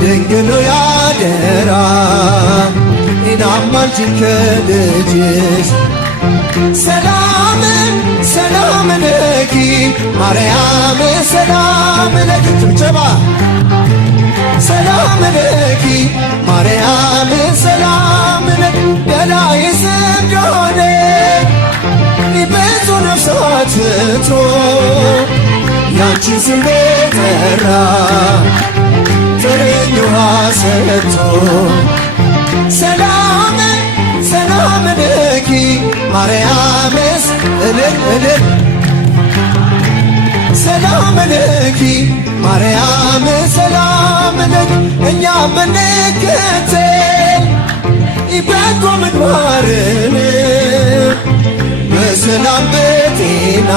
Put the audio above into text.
ድንግል ሆይ አደራ አማልጅን ከልጅሽ ሰላም ሰላም ለኪ ማርያም ሰላም ለኪ ጭብጨባ ሰላም ለኪ ማርያም ሰላም ለኪ ገላዬ ስንዶኔ ብዙ ነፍሳት ፍቶ ያንቺን ስም ጠራ ጥርኝ ውሃ ሰጥቶ ሰላም ሰላም ለኪ ማርያምስ እልል እልል ሰላም ለኪ ማርያም ሰላም ለኪ እኛ ብንከተል በጎ ምግባርን በሰላም በጤና